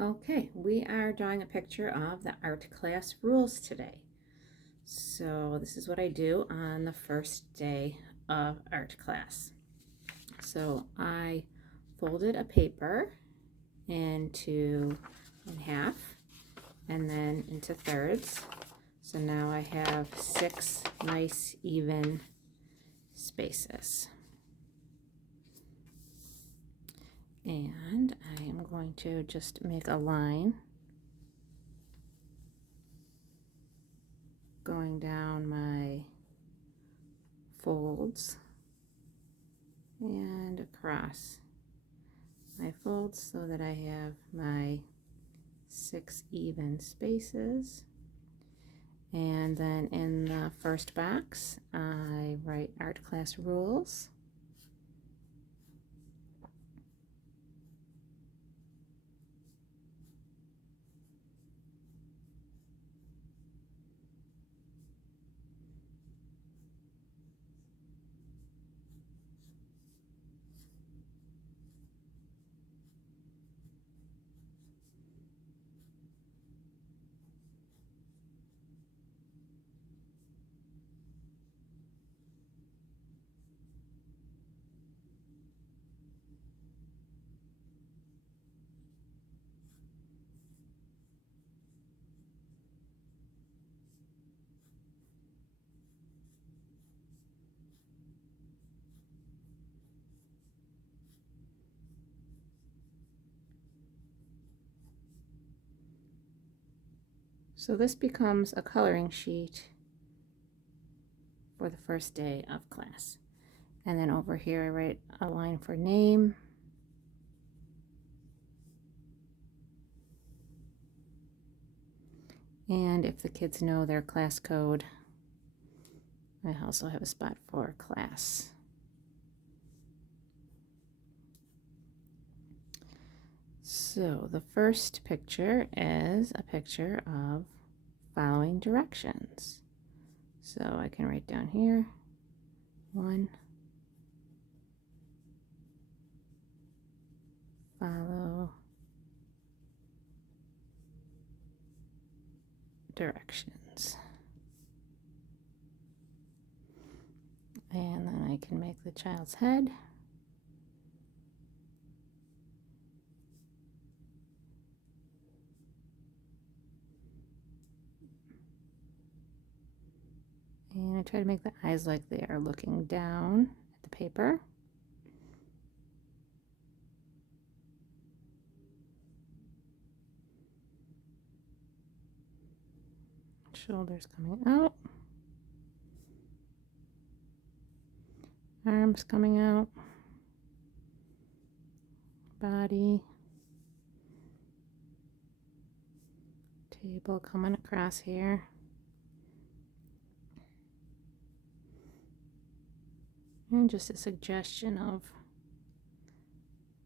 Okay, we are drawing a picture of the art class rules today. So this is what I do on the first day of art class. So I folded a paper in half and then into thirds. So now I have 6 nice even spaces. And I am going to just make a line going down my folds and across my folds so that I have my 6 even spaces. And then in the first box I write art class rules. So this becomes a coloring sheet for the first day of class. And then over here I write a line for name. And if the kids know their class code, I also have a spot for class. So the first picture is a picture of following directions. So I can write down here 1, follow directions. And then I can make the child's head. And I try to make the eyes like they are looking down at the paper. Shoulders coming out. Arms coming out. Body. Table coming across here. And just a suggestion of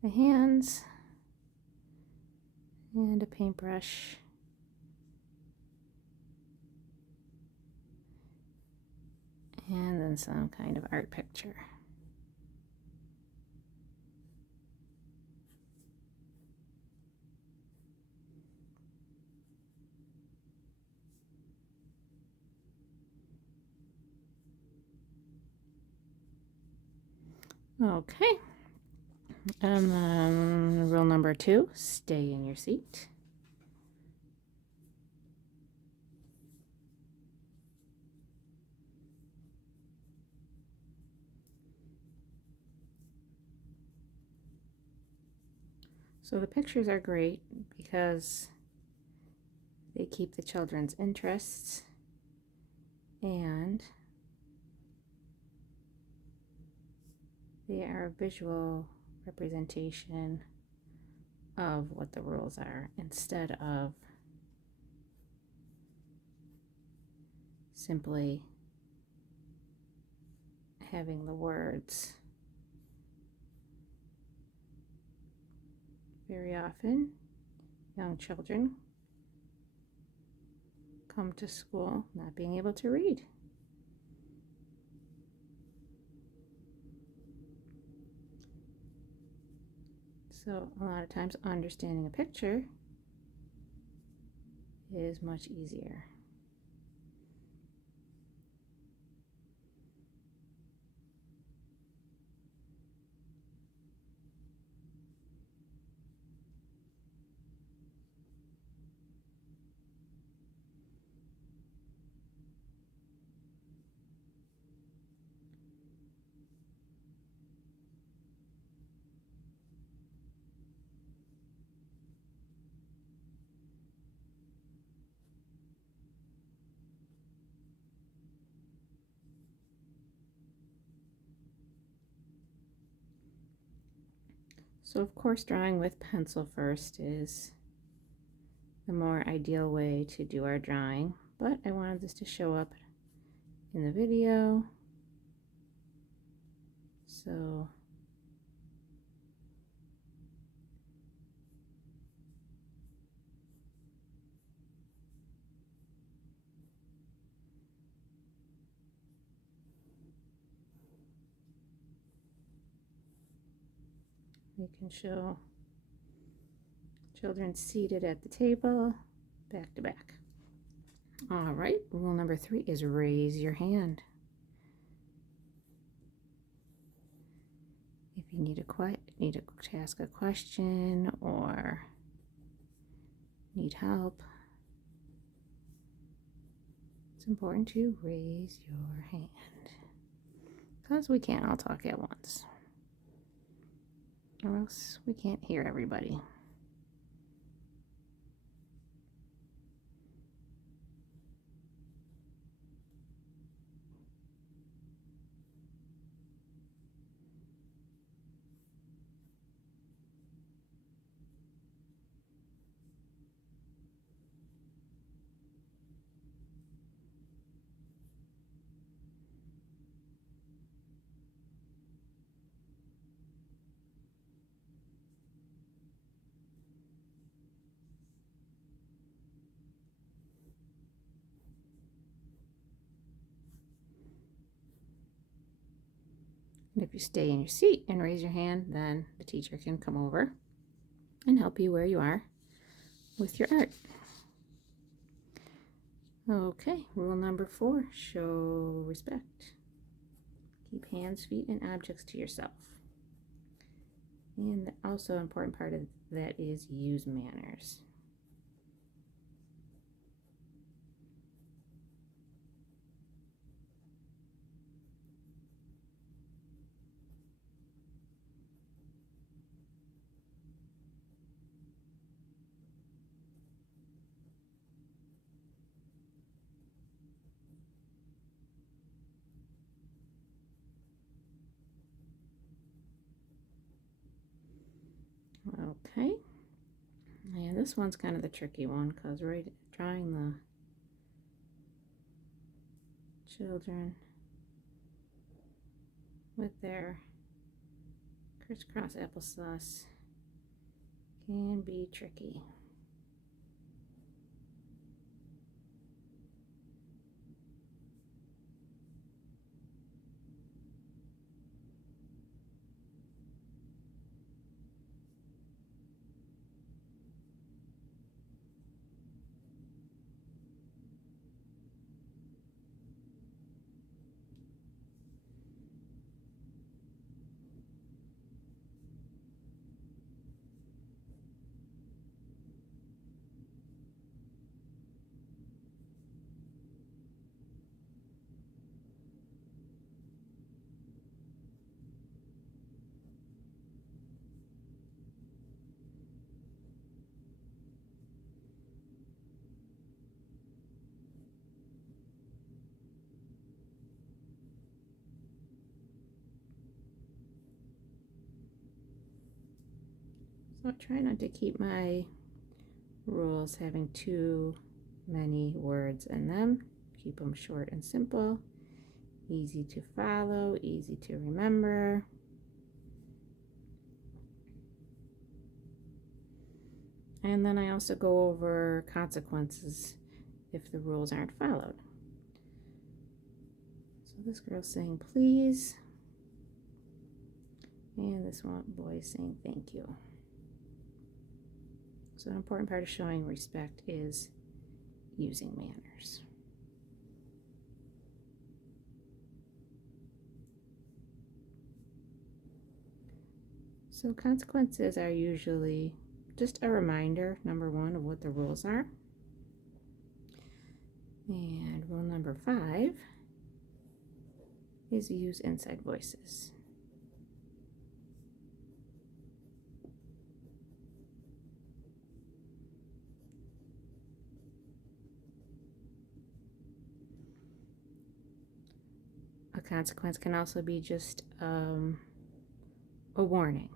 the hands and a paintbrush. And then some kind of art picture. Okay. And then rule number 2, stay in your seat. So the pictures are great because they keep the children's interests and they are a visual representation of what the rules are instead of simply having the words. Very often, young children come to school not being able to read. So a lot of times understanding a picture is much easier. So of course drawing with pencil first is the more ideal way to do our drawing, but I wanted this to show up in the video, so we can show children seated at the table, back to back. All right, rule number 3 is raise your hand. If you need to ask a question or need help, it's important to raise your hand because we can't all talk at once, or else we can't hear everybody. And if you stay in your seat and raise your hand, then the teacher can come over and help you where you are with your art. Okay, rule number 4, show respect. Keep hands, feet, and objects to yourself. And also an important part of that is use manners. Okay, and this one's kind of the tricky one because drawing the children with their crisscross applesauce can be tricky. So I try not to keep my rules having too many words in them. Keep them short and simple, easy to follow, easy to remember. And then I also go over consequences if the rules aren't followed. So this girl's saying please, and this one boy is saying thank you. So an important part of showing respect is using manners. So consequences are usually just a reminder, number one, of what the rules are. And rule number 5 is use inside voices. A consequence can also be just a warning,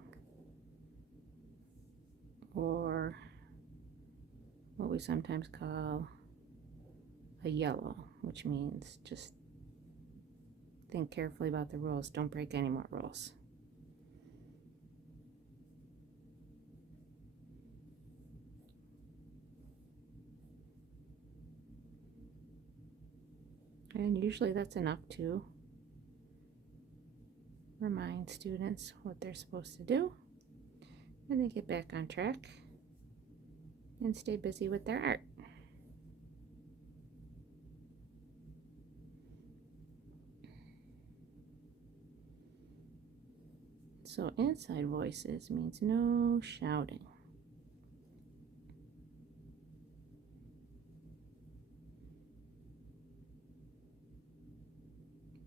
or what we sometimes call a yellow, which means just think carefully about the rules. Don't break any more rules. And usually that's enough to remind students what they're supposed to do, and they get back on track and stay busy with their art. So inside voices means no shouting.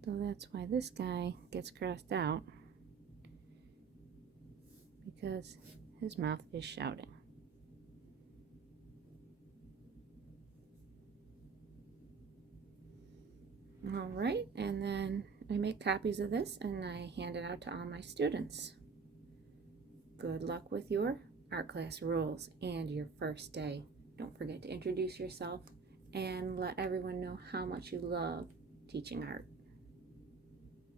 So that's why this guy gets crossed out, because his mouth is shouting. All right, and then I make copies of this and I hand it out to all my students. Good luck with your art class rules and your first day. Don't forget to introduce yourself and let everyone know how much you love teaching art.